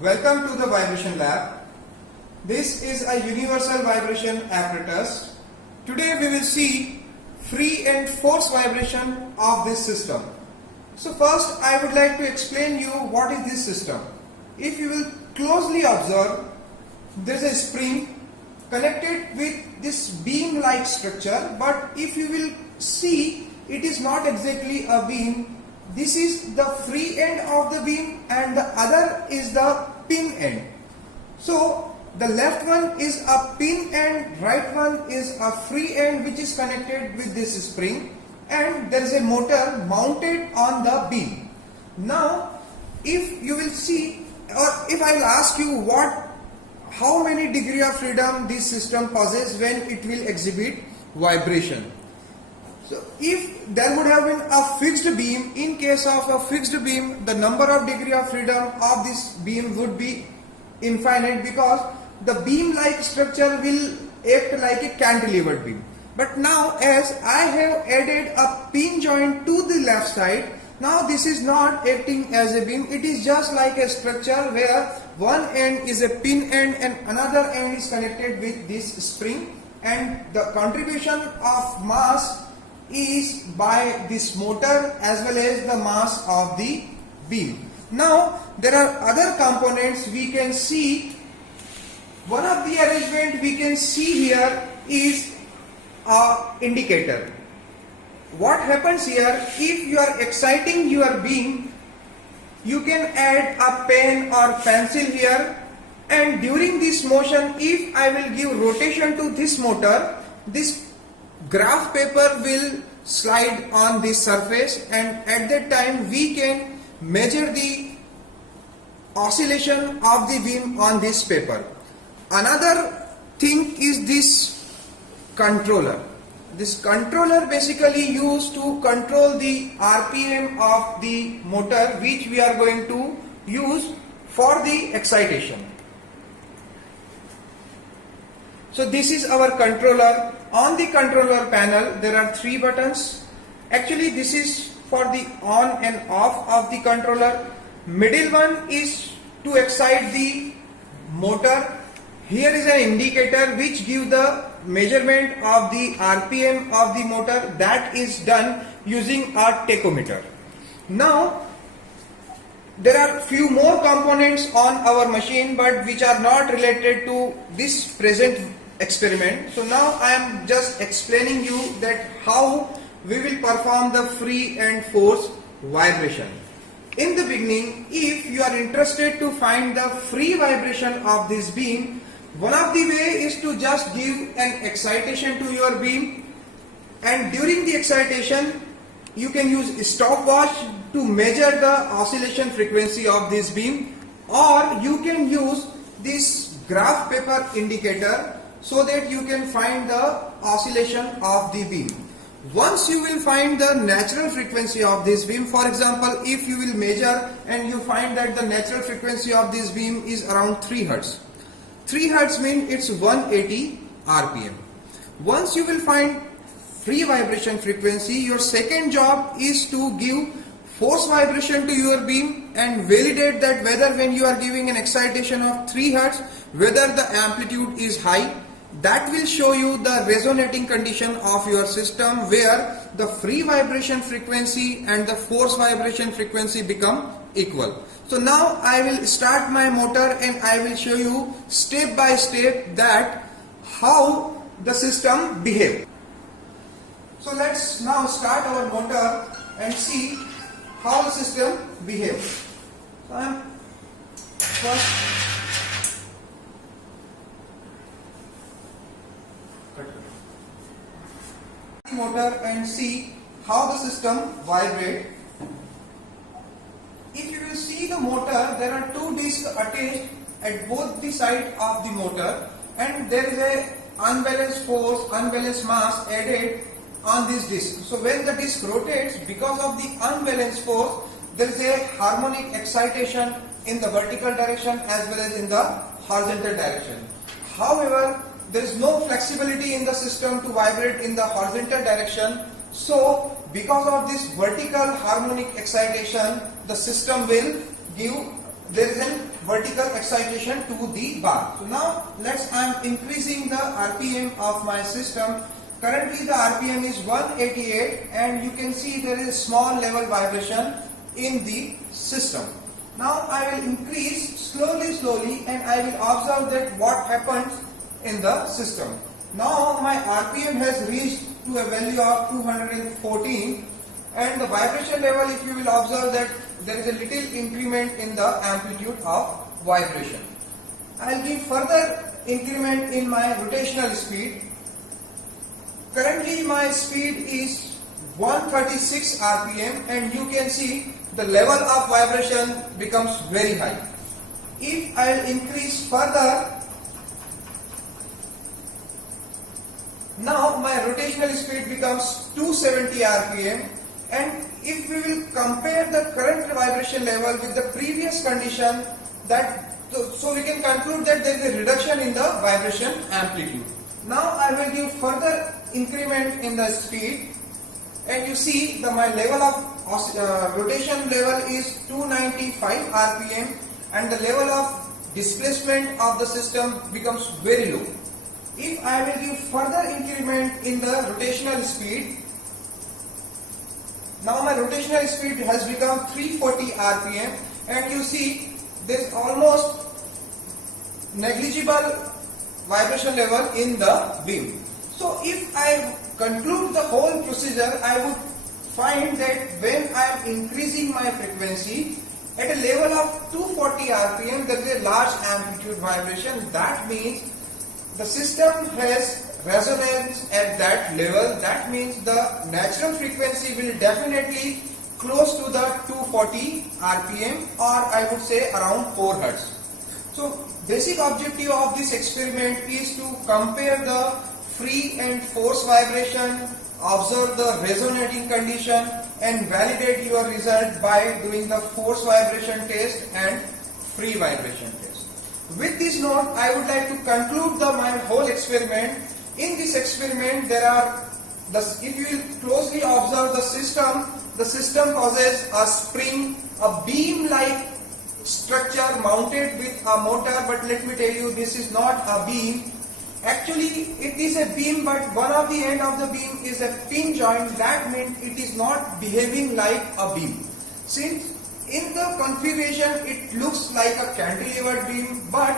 Welcome to the Vibration Lab. This is a universal vibration apparatus. Today we will see free and force vibration of this system. So first I would like to explain you what is this system. If you will closely observe, there is a spring connected with this beam like structure, but if you will see, it is not exactly a beam. This is the free end of the beam and the other is the pin end. So the left one is a pin end, right one is a free end which is connected with this spring, and there is a motor mounted on the beam. Now if you will see, or if I will ask you how many degree of freedom this system possesses when it will exhibit vibration. So if there would have been a fixed beam, in case of a fixed beam, the number of degree of freedom of this beam would be infinite, because the beam like structure will act like a cantilevered beam. But now as I have added a pin joint to the left side, now this is not acting as a beam, it is just like a structure where one end is a pin end and another end is connected with this spring, and the contribution of mass is by this motor as well as the mass of the beam. Now there are other components we can see. One of the arrangement we can see here is a indicator. What happens here, if you are exciting your beam, you can add a pen or pencil here, and during this motion, if I will give rotation to this motor, this graph paper will slide on this surface, and at that time we can measure the oscillation of the beam on this paper. Another thing is this controller. This controller basically used to control the RPM of the motor, which we are going to use for the excitation. So this is our controller. On the controller panel there are 3 buttons. Actually this is for the on and off of the controller. Middle one is to excite the motor. Here is an indicator which gives the measurement of the RPM of the motor. That is done using a tachometer. Now there are few more components on our machine, but which are not related to this present experiment. So now I am just explaining you that how we will perform the free and force vibration. In the beginning, if you are interested to find the free vibration of this beam, one of the way is to just give an excitation to your beam, and during the excitation you can use a stopwatch to measure the oscillation frequency of this beam, or you can use this graph paper indicator so that you can find the oscillation of the beam. Once you will find the natural frequency of this beam, for example, if you will measure and you find that the natural frequency of this beam is around 3 Hz. 3 Hz means it's 180 RPM. Once you will find free vibration frequency, your second job is to give force vibration to your beam and validate that whether when you are giving an excitation of 3 Hz, whether the amplitude is high. That will show you the resonating condition of your system, where the free vibration frequency and the force vibration frequency become equal. So now I will start my motor and I will show you step by step that how the system behaves. So let's now start our motor and see how the system behaves. So I am first motor and see how the system vibrates. If you will see the motor, there are 2 discs attached at both the sides of the motor, and there is a unbalanced force, unbalanced mass added on this disc. So when the disc rotates, because of the unbalanced force, there is a harmonic excitation in the vertical direction as well as in the horizontal direction. However, there is no flexibility in the system to vibrate in the horizontal direction. So because of this vertical harmonic excitation, the system will give, there is a vertical excitation to the bar. So now I am increasing the RPM of my system. Currently the RPM is 188 and you can see there is a small level vibration in the system. Now I will increase slowly and I will observe that what happens in the system. Now my RPM has reached to a value of 214 and the vibration level, if you will observe that there is a little increment in the amplitude of vibration. I will give further increment in my rotational speed. Currently my speed is 136 RPM and you can see the level of vibration becomes very high. If I will increase further, now my rotational speed becomes 270 RPM, and if we will compare the current vibration level with the previous condition, so we can conclude that there is a reduction in the vibration amplitude. Now I will give further increment in the speed and you see my level of rotation level is 295 RPM and the level of displacement of the system becomes very low. If I will give further increment in the rotational speed, now my rotational speed has become 340 RPM and you see there is almost negligible vibration level in the beam. So if I conclude the whole procedure, I would find that when I am increasing my frequency at a level of 240 RPM, there is a large amplitude vibration. That means the system has resonance at that level. That means the natural frequency will definitely close to the 240 RPM or I would say around 4 Hz. So basic objective of this experiment is to compare the free and force vibration, observe the resonating condition and validate your result by doing the force vibration test and free vibration test. With this note, I would like to conclude my whole experiment. In this experiment, if you will closely observe the system possesses a spring, a beam-like structure mounted with a motor, but let me tell you, this is not a beam. Actually, it is a beam, but one of the end of the beam is a pin joint. That means it is not behaving like a beam. Since in the configuration it looks like a cantilevered beam, but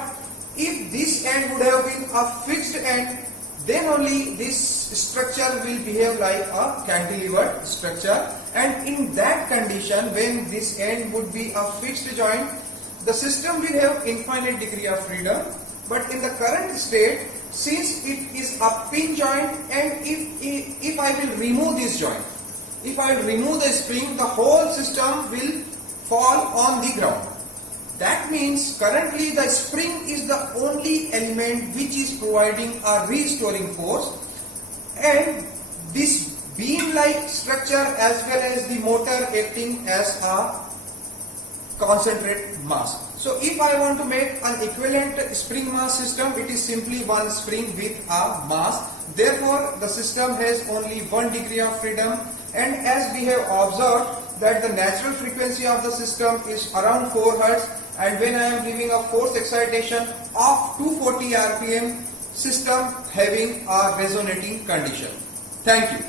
if this end would have been a fixed end, then only this structure will behave like a cantilevered structure, and in that condition, when this end would be a fixed joint, the system will have infinite degree of freedom. But in the current state, since it is a pin joint, and if I will remove this joint, if I will remove the spring, the whole system will fall on the ground. That means currently the spring is the only element which is providing a restoring force, and this beam-like structure as well as the motor acting as a concentrate mass. So if I want to make an equivalent spring mass system, it is simply one spring with a mass. Therefore, the system has only 1 degree of freedom, and as we have observed that the natural frequency of the system is around 4 Hz, and when I am giving a force excitation of 240 RPM, system having a resonating condition. Thank you.